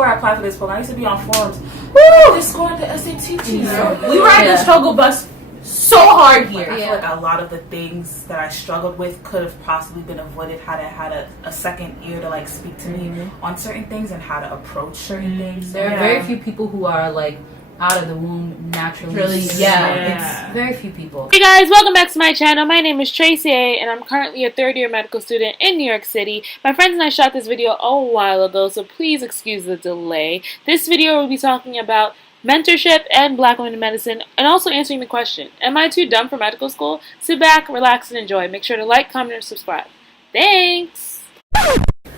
Before I applied for this program, I used to be on forums. Woo! Just scored the SAT team. We ride the struggle bus so hard here. I feel like a lot of the things that I struggled with could have possibly been avoided had I had a second ear to like speak to me on certain things and how to approach certain things. There are very few people who are like out of the womb naturally. Really, it's very few people. Hey guys, welcome back to my channel. My name is Tracy A, and I'm currently a third-year medical student in New York City. My friends and I shot this video a while ago, so please excuse the delay. This video will be talking about mentorship and Black women in medicine, and also answering the question, am I too dumb for medical school? Sit back, relax, and enjoy. Make sure to like, comment, and subscribe. Thanks!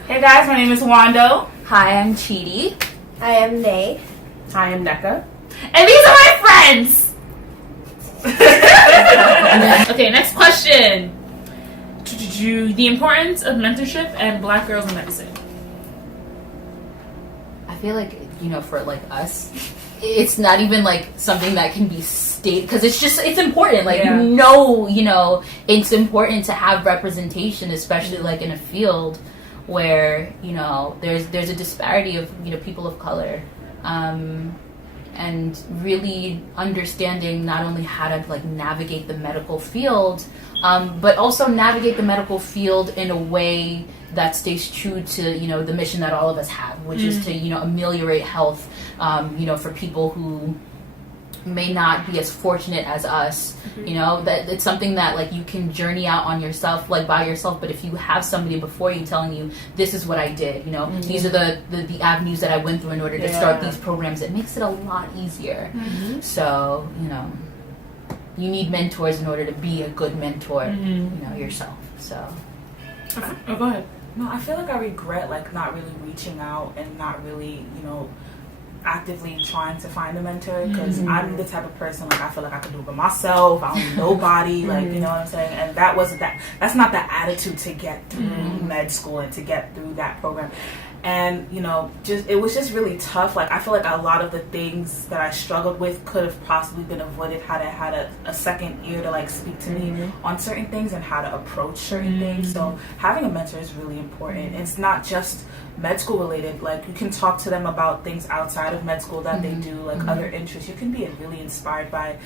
Hey guys, my name is Wando. Hi, I'm Chidi. Hi, I'm Nay. Hi, I'm Neka. And these are my friends! Okay, next question. The importance of mentorship and Black girls in medicine. I feel like, for like us, it's not even like something that can be stated because it's important. Like, it's important to have representation, especially like in a field where, there's a disparity of, people of color. And really understanding not only how to like navigate the medical field, but also navigate the medical field in a way that stays true to the mission that all of us have, which is to ameliorate health, for people who may not be as fortunate as us. That it's something that like you can journey out on yourself, like by yourself, but if you have somebody before you telling you this is what I did, these are the avenues that I went through in order to start these programs, it makes it a lot easier. So you need mentors in order to be a good mentor, yourself. So Oh, go ahead. No, I feel like I regret like not really reaching out and not really, actively trying to find a mentor, because I'm the type of person like I feel like I can do it by myself. I don't need nobody, like you know what I'm saying. And that's not the attitude to get through med school and to get through that program. And it was just really tough. Like I feel like a lot of the things that I struggled with could have possibly been avoided had I had a second ear to like speak to me on certain things and how to approach certain things. So having a mentor is really important. It's not just med school related. Like you can talk to them about things outside of med school that they do, like other interests. You can be really inspired by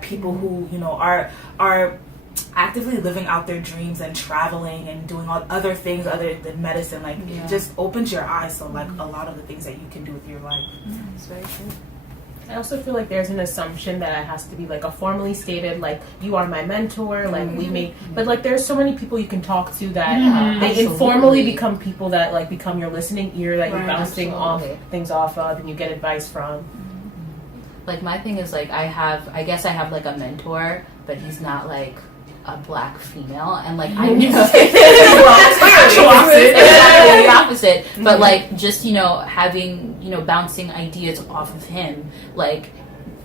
people who are actively living out their dreams and traveling and doing all other things other than medicine. Like it just opens your eyes to like a lot of the things that you can do with your life. it's very true. I also feel like there's an assumption that it has to be like a formally stated, like you are my mentor, like we make, but like there's so many people you can talk to that they informally become people that like become your listening ear that you're bouncing things off of and you get advice from. Like my thing is like I guess I have like a mentor, but he's not like a Black female, and like I know exactly the opposite. But like just having bouncing ideas off of him like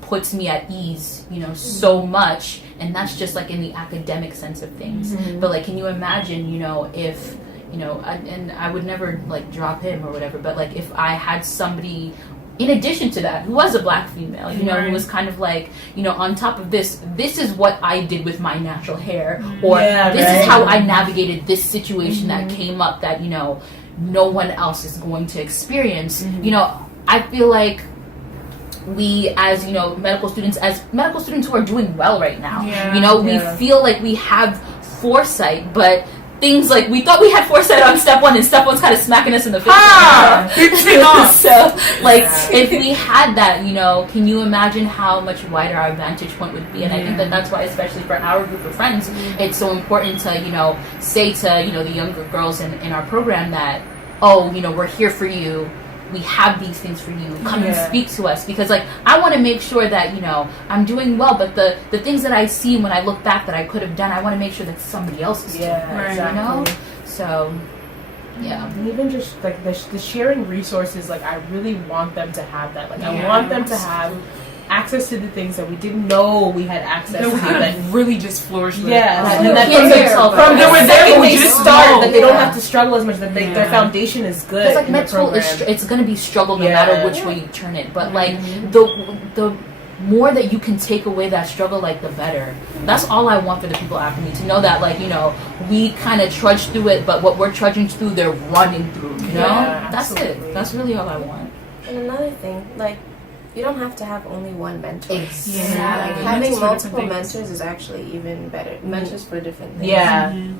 puts me at ease so much, and that's just like in the academic sense of things. But like can you imagine if and I would never like drop him or whatever, but like if I had somebody in addition to that who was a Black female, who was kind of like, on top of this is what I did with my natural hair, or this is how I navigated this situation that came up that, no one else is going to experience. I feel like we as, medical students who are doing well right now, we feel like we have foresight, but things like we thought we had foresight on step one, and step one's kind of smacking us in the face. So, like, if we had that, can you imagine how much wider our vantage point would be? And I think that's why, especially for our group of friends, it's so important to, say to, the younger girls in our program that, we're here for you. We have these things for you. Come and speak to us, because like I want to make sure that I'm doing well, but the things that I see when I look back that I could have done, I want to make sure that somebody else is doing. Exactly. So and even just like the sharing resources, like I really want them to have that. Like I want them to have access to the things that we didn't know we had access to that really just flourished. From they start, that they don't have to struggle as much, that their foundation is good. Because like med school, it's going to be struggle no matter which way you turn it. But like the more that you can take away that struggle, like the better. That's all I want for the people after me, to know that like we kind of trudge through it, but what we're trudging through, they're running through. That's it. That's really all I want. And another thing, like, you don't have to have only one mentor. Exactly. Like, having multiple mentors is actually even better. Mentors for different things. Yeah.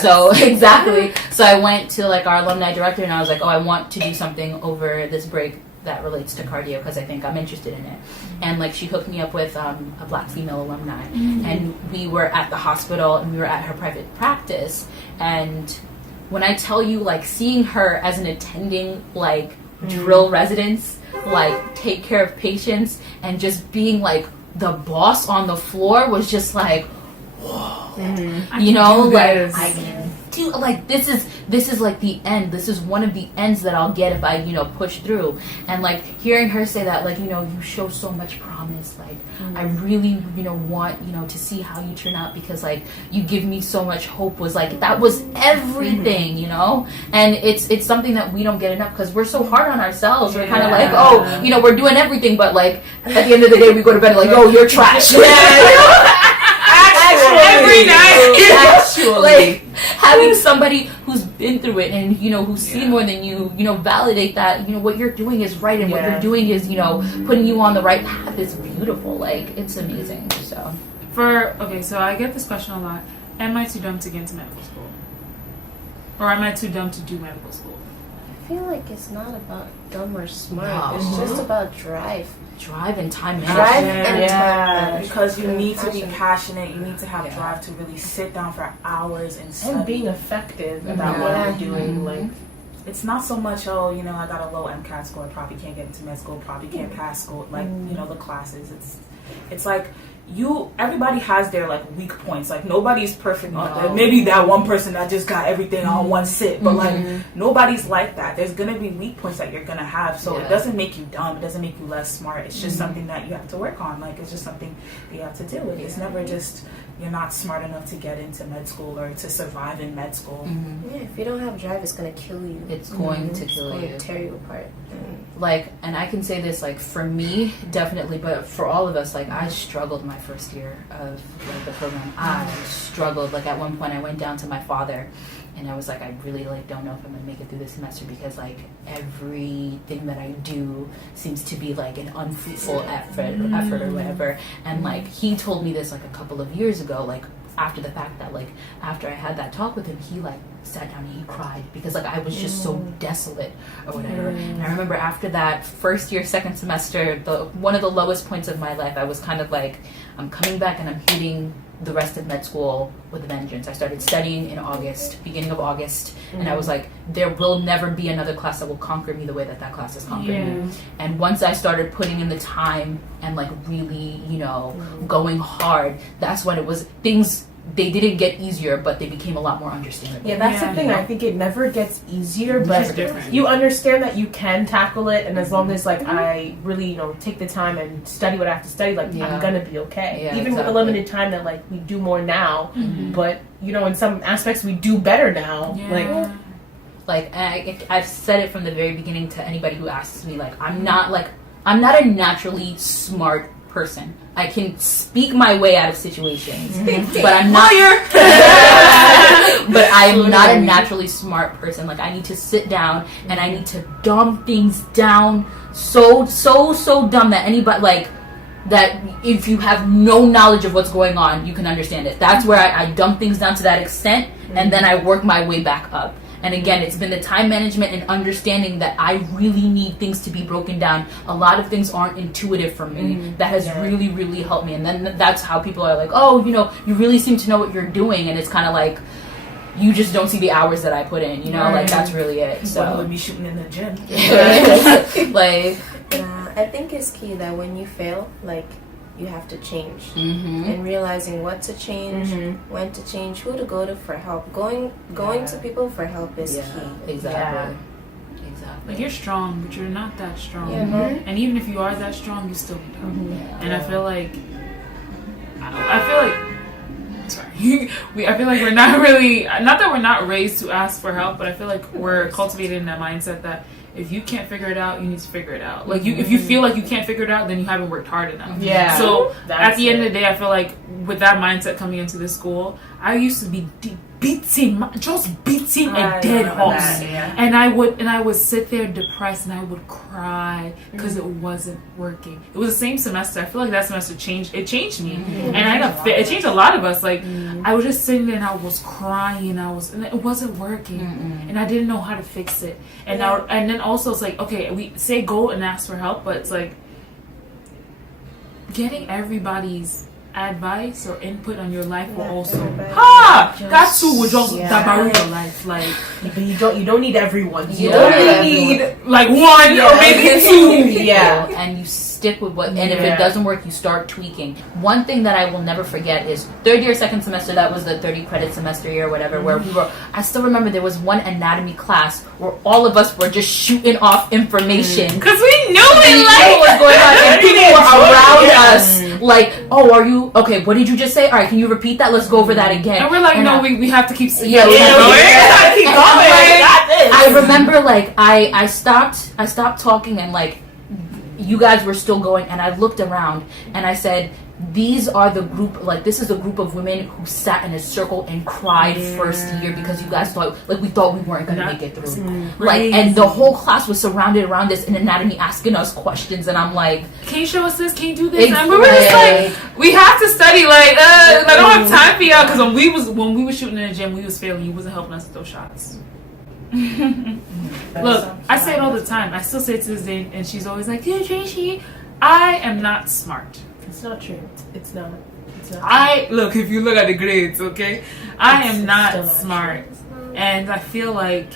So exactly. So I went to like our alumni director and I was like, oh, I want to do something over this break that relates to cardio because I think I'm interested in it. And like she hooked me up with a black female alumni, and we were at the hospital and we were at her private practice. And when I tell you, like, seeing her as an attending like drill residents, like take care of patients and just being like the boss on the floor was just like, whoa. You know, like I can do, like, this is like the end. This is one of the ends that I'll get if I, you know, push through. And like hearing her say that, like, you know, you show so much promise, like I really, you know, want, you know, to see how you turn out because like you give me so much hope, was like, that was everything, you know. And it's something that we don't get enough because we're so hard on ourselves. We're kind of like, oh, you know, we're doing everything, but like at the end of the day we go to bed like, oh, you're trash. Every night. Actually, like having somebody who's been through it and, you know, who's seen more than you know, validate that, you know, what you're doing is right and what you're doing is, you know, putting you on the right path is beautiful. Like, it's amazing. So so I get this question a lot. Am I too dumb to get into medical school? Or am I too dumb to do medical school? I feel like it's not about dumb or smart. No. It's just about drive. Drive and time Drive management. and time management. Because you need to be Passion. passionate, you need to have drive to really sit down for hours and study. And being effective about what I'm doing, like. It's not so much, oh, you know, I got a low MCAT score, probably can't get into med school, probably can't pass school, like, you know, the classes. It's like everybody has their like weak points. Like nobody's perfect. No. Maybe that one person that just got everything on one sit, but like nobody's like that. There's gonna be weak points that you're gonna have. So it doesn't make you dumb. It doesn't make you less smart. It's just something that you have to work on. Like it's just something that you have to deal with. It's never just you're not smart enough to get into med school or to survive in med school. Yeah, if you don't have drive, it's gonna kill you. It's going to kill It's you. going to tear you apart. Like, and I can say this, like, for me, definitely, but for all of us, like, I struggled my first year of, like, the program. I struggled. Like, at one point, I went down to my father, and I was like, I really, like, don't know if I'm going to make it through this semester because, like, everything that I do seems to be, like, an unfruitful effort or whatever. And, like, he told me this, like, a couple of years ago, like, after the fact that, like, after I had that talk with him, he, like, sat down and he cried because, like, I was just so desolate or whatever. And I remember after that first year, second semester, one of the lowest points of my life, I was kind of like, I'm coming back and I'm hitting the rest of med school with a vengeance. I started studying in August, beginning of August, and I was like, there will never be another class that will conquer me the way that class has conquered me. And once I started putting in the time and, like, really, you know, going hard, that's when it was, things, they didn't get easier, but they became a lot more understandable. Yeah, that's the thing. I think it never gets easier, but you understand that you can tackle it, and as long as, like, I really, you know, take the time and study what I have to study, like, I'm gonna be okay. Yeah, even with the limited time that, like, we do more now, but, you know, in some aspects we do better now. Like, I've said it from the very beginning to anybody who asks me, like, I'm not a naturally smart person. I can speak my way out of situations, but I'm not. But I am not a naturally smart person. Like, I need to sit down and I need to dumb things down so dumb that anybody, like, that if you have no knowledge of what's going on, you can understand it. That's where I dumb things down to that extent, and then I work my way back up. And again, it's been the time management and understanding that I really need things to be broken down. A lot of things aren't intuitive for me. That has really, really helped me. And then that's how people are like, oh, you know, you really seem to know what you're doing. And it's kind of like, you just don't see the hours that I put in, you know? Like, that's really it. So I would be shooting in the gym. Like, I think it's key that when you fail, like, you have to change, and realizing what to change, when to change, who to go to for help. Going to people for help is key. Exactly. Like, you're strong, but you're not that strong. Mm-hmm. And even if you are that strong, you still need help. And I feel like sorry. I feel like we're not really, not that we're not raised to ask for help, but I feel like we're cultivated in that mindset that if you can't figure it out, you need to figure it out. Like, if you feel like you can't figure it out, then you haven't worked hard enough. Yeah. So at the end of the day, I feel like with that mindset coming into this school, I used to be beating a dead horse. And I would sit there depressed and I would cry because it wasn't working. It was the same semester. I feel like that semester changed me, and it changed a lot of us. Like I was just sitting there and I was crying, and it wasn't working, and I didn't know how to fix it. And and then also it's like, okay, we say go and ask for help, but it's like getting everybody's advice or input on your life will also that too will just dabaru your life. Like you don't need everyone. You don't need like one or maybe two. And you stick with what, and if it doesn't work, you start tweaking. One thing that I will never forget is third year, second semester. That was the 30 credit semester year or whatever, where I still remember there was one anatomy class where all of us were just shooting off information because we knew it. Like what was going on, and people were around us. Like, oh, are you okay? What did you just say? All right, can you repeat that? Let's go over that again. And we're like, no, we have to keep keep going. I remember, like, I stopped talking, and like, you guys were still going, and I looked around, and I said, these are the group, like, this is a group of women who sat in a circle and cried first year because you guys thought, like, we thought we weren't gonna make it through. Like, and the whole class was surrounded around this in anatomy asking us questions, and I'm like, can you show us this? Can you do this? And we were just like, we have to study, like, I don't have time for y'all, because when we were shooting in the gym, we was failing. You wasn't helping us with those shots. Look, I say it all the time. I still say it to this day, and she's always like, "Dude, Tracy, I am not smart." It's not true. It's not. Look. If you look at the grades, okay, I am not smart, and I feel like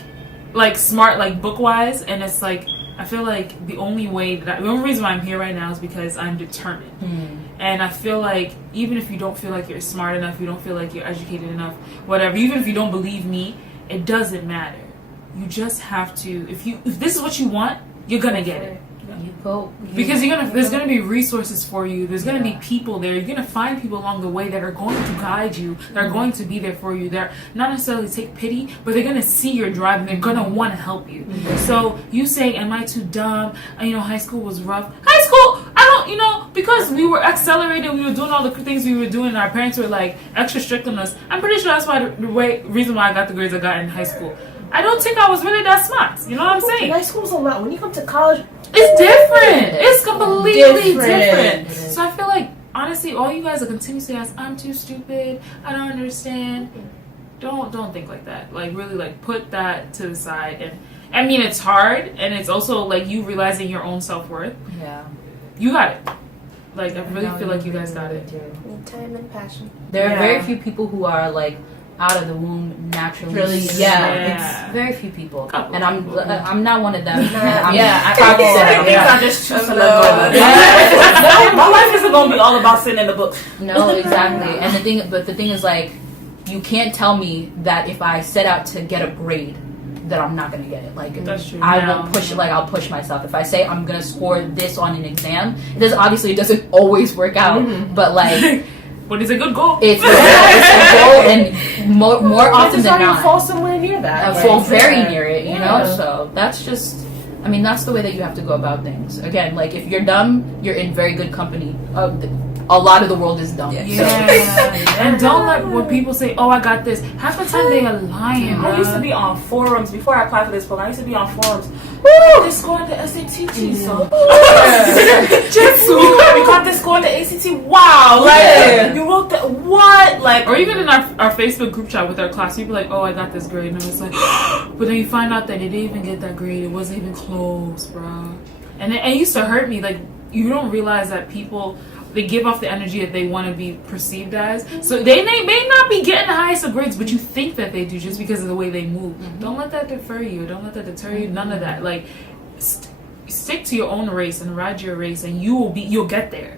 smart, like book wise, and it's like I feel like the only reason why I'm here right now is because I'm determined, and I feel like even if you don't feel like you're smart enough, you don't feel like you're educated enough, whatever, even if you don't believe me, it doesn't matter. You just have to. If this is what you want, you're gonna get it. Because there's gonna be resources for you. There's gonna be people there. You're gonna find people along the way that are going to guide you. That are going to be there for you. They're not necessarily take pity, but they're gonna see your drive and they're gonna want to help you. So you say, "Am I too dumb? High school was rough." High school, I don't, because we were accelerated. We were doing all the things we were doing. And our parents were like extra strict on us. I'm pretty sure that's why the reason why I got the grades I got in high school. I don't think I was really that smart. You know what I'm saying? High school's a lot. When you come to college, it's different. It's completely different. So I feel like, honestly, all you guys are continuously ask, "I'm too stupid. I don't understand." Don't think like that. Like, really, like, put that to the side. And I mean, it's hard, and it's also like you realizing your own self-worth. Yeah, you got it. Like, I really feel like you guys got it. Need time and passion. There are very few people who are like out of the womb naturally. Really, it's very few people, and I'm not one of them. I just choose to let go. My life isn't gonna be all about sitting in the books. No, exactly. And the thing is, like, you can't tell me that if I set out to get a grade, that I'm not gonna get it. Like, that's true. I will push it. Like, I'll push myself. If I say I'm gonna score this on an exam, it doesn't always work out. But like. But it's a good goal. It's a goal, and more often than not, you fall somewhere near that. Fall very near it, you know. So that's just, that's the way that you have to go about things. Again, like, if you're dumb, you're in very good company. A lot of the world is dumb. And don't let when people say, "Oh, I got this." Half the time they are lying. I used to be on forums before I applied for this book. I used to be on forums. They scored the SAT. So we got this score in the ACT. Wow, like you wrote that. What? Like, or even in our Facebook group chat with our class, you'd be like, "Oh, I got this grade," and I was like, but then you find out that they didn't even get that grade. It wasn't even close, bro. And it used to hurt me. Like, you don't realize that people. They give off the energy that they want to be perceived as. So they may not be getting the highest of grades, but you think that they do just because of the way they move. Don't let that defer you. Don't let that deter you. None of that. Like, stick to your own race and ride your race, and you'll get there.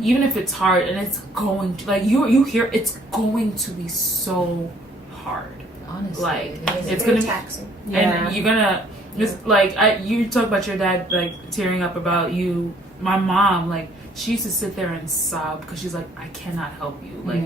Even if it's hard, and it's going to, like, you hear it's going to be so hard. Honestly, like, it's gonna be taxing. And you're gonna just like you talk about your dad like tearing up about you. My mom, like, she used to sit there and sob because she's like, I cannot help you. Like,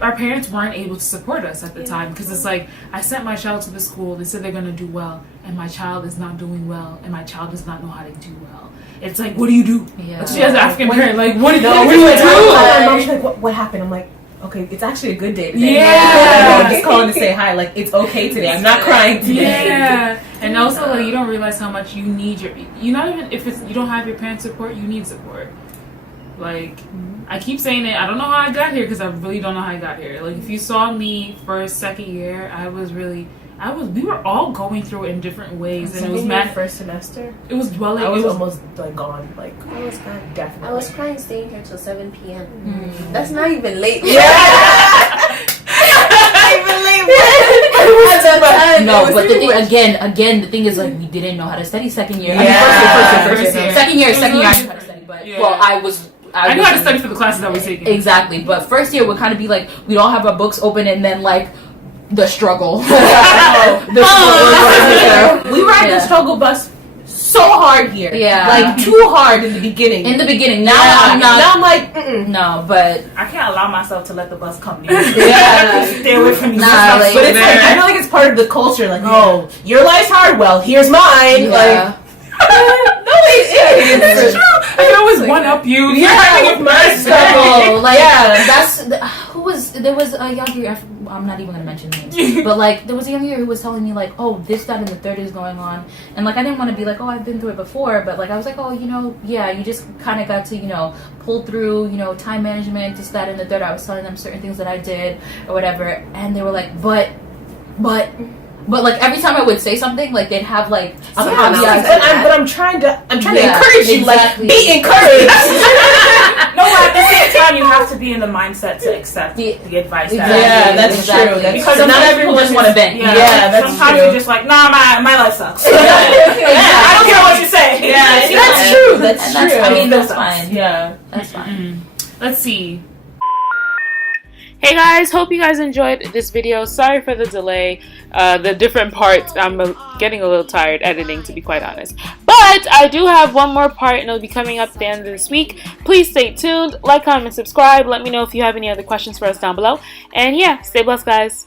our parents weren't able to support us at the time because it's like, I sent my child to the school. They said they're going to do well, and my child is not doing well, and my child does not know how to do well. It's like, what do you do? Yeah. She has an African parent. Like, what do you do? My mom's like, what happened? I'm like, okay, it's actually a good day today. Yeah. I'm just calling to say hi. Like, it's okay today. I'm not crying today. Yeah. And also, like, you don't realize how much you need you not even, if it's, you don't have your parents' support, you need support. Like, I keep saying it, I don't know how I got here, because I really don't know how I got here. Like, if you saw me first, second year, we were all going through it in different ways. And it was mad. First semester? It was dwelling. I was almost, like, gone. Like, I was crying. definitely. I was crying staying here till 7 p.m. That's not even late. No, but the thing again, the thing is like we didn't know how to study second year. Yeah. I mean, first year. Second year, I knew how to study, but Yeah. well, I knew how to study for the classes I was taking. Exactly, but first year would kind of be like we'd all have our books open and then like the struggle. We were at the struggle bus so hard here. Yeah. Like, too hard in the beginning. In the beginning. Now I'm not. Now I'm like, mm-mm. No, but I can't allow myself to let the bus come near me. Yeah. Stay away from me. Nah, like, But it's like, I feel like it's part of the culture. Like, oh, your life's hard. Well, here's mine. yeah. No, it's true. I can always one up you. Yeah, with my struggle. Like, yeah. There was a young year, I'm not even gonna mention names, but like there was a young year who was telling me like, oh, this, that, and the third is going on, and like I didn't want to be like, oh, I've been through it before, but like I was like, oh, yeah, you just kind of got to pull through, time management, this, that, and the third. I was telling them certain things that I did or whatever, and they were like, but like every time I would say something, like they'd have like But I'm trying to encourage you, exactly. like be encouraged. No, at the same time, you have to be in the mindset to accept the advice. Yeah, that's true. That's because true. not everyone just want to vent. Yeah, that's sometimes true. you're just like, nah, my life sucks. Yeah. I don't care what you say. Yeah, that's true. That's true. I mean, that's fine. Yeah, that's fine. Let's see. Hey guys, hope you guys enjoyed this video. Sorry for the delay, the different parts. I'm getting a little tired editing, to be quite honest. But I do have one more part, and it'll be coming up at the end of this week. Please stay tuned, like, comment, subscribe. Let me know if you have any other questions for us down below. And yeah, stay blessed, guys.